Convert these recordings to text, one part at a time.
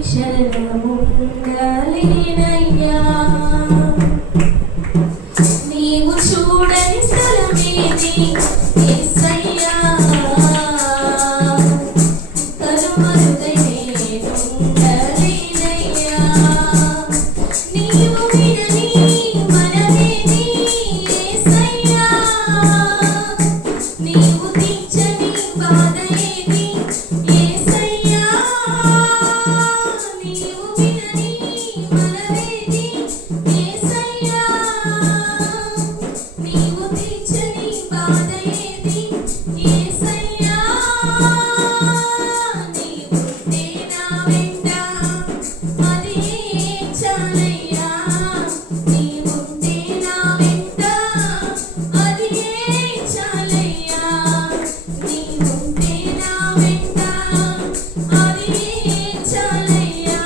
క్షణముండలేనయ్యా నీవు చూడని స్థలమేది యేసయ్యా కనుమరుగై నేనుండలేనయ్యా నీవు వినని మనవేది యేసయ్యా నీవు తీర్చని బాధ ఏది యేసయ్యా నీవు వినని మనవేది యేసయ్యా నీవు తీర్చని బాధ ఏది యేసయ్యా నీవుంటే నా వెంట అది చాలయ్యా నీవుంటే నా వెంట అది చాలయ్యా నీవుంటే నా వెంట అది చాలయ్యా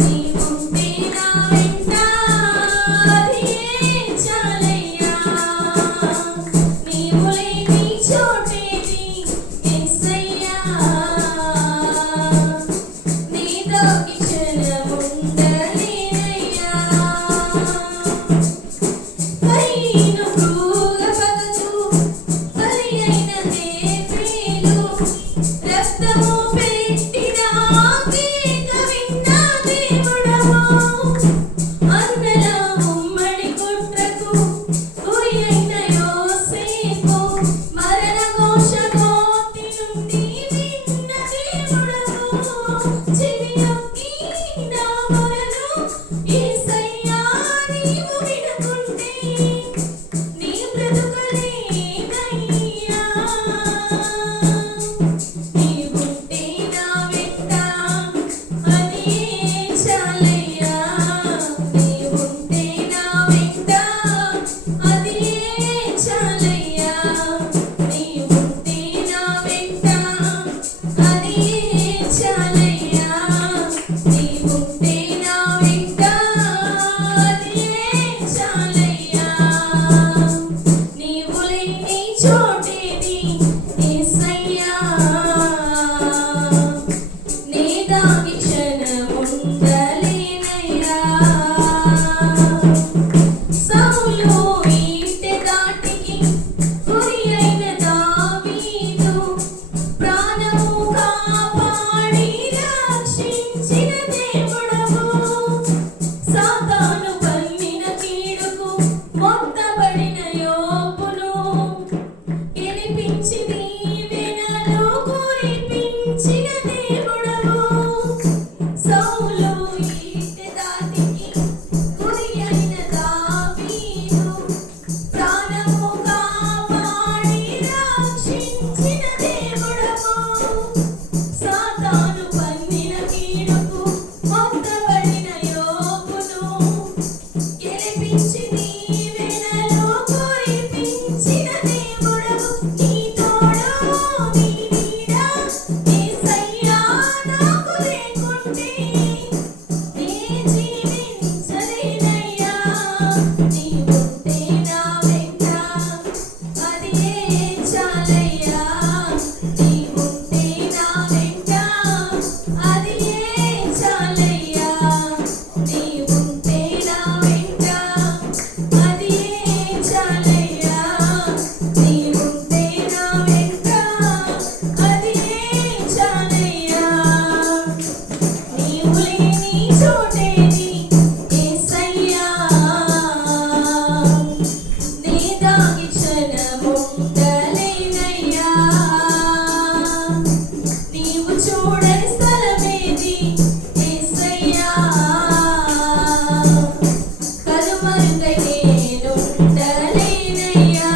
నీవుంటే నా వెంట అది చాలయ్యా నీవు లేని చోటేది యేసయ్యా నీతో క్షణముండలేనయ్యా పైన మృగపగచు బలి అయినదే ప్రియులు రక్తము పెట్టిన కేక విన్న దేవుడవు అన్నల ఉమ్మడి కుట్రకు గురి అయిన యోసేపు మరణ ఘోష గోతి నుండి విన్న దేవుడవు చెవియొగ్గి నా మొరను యేసయ్యా నీవు వినకుంటే నీ బ్రతుకలేనయ్యా నీవుంటే నా వెంట అది చాలయ్యా నీవుంటే నా వెంట అది చాలయ్యా నీవుంటే నా వెంట అది చాలయ్యా నీవుంటే నా వెంట అది చాలయ్యా నీవు లేని చోటేది యేసయ్యా నీ దాగి క్షణముండలేనయ్యా సౌలు ఈటె దాటికి గురి అయిన దావీదు ప్రాణము కాపాడి రక్షించిన దేవుడవు సాతాను పన్నిన కీడుకు మొత్తబడిన యోబును గెలిపించి దీవెనలు కురిపించిన దేవుడవు సౌలు ఈటె దాటికి గురి అయిన దావీదు ప్రాణము కాపాడి రక్షించిన దేవుడవు సాతాను పన్నిన కీడుకు మొత్తబడిన యోబును గెలిపించి దీవెనలు కురిపించిన దేవుడవు నీ తోడు నీ నీడ యేసయ్యా నాకు లేకుంటే నే జీవించలేనయ్యా నీవుంటే నా వెంట అది చాలయ్యా నీవుంటే నా వెంట అది చాలయ్యా నీవుంటే నా వెంట అది చాలయ్యా నీవుంటే నా వెంట అది చాలయ్యా నీవు లేని చోటేది యేసయ్యా నీ దాగి క్షణముండలేనయ్యా నీవు చూడని స్థలమేది యేసయ్యా కనుమరుగై నేనుండలేనయ్యా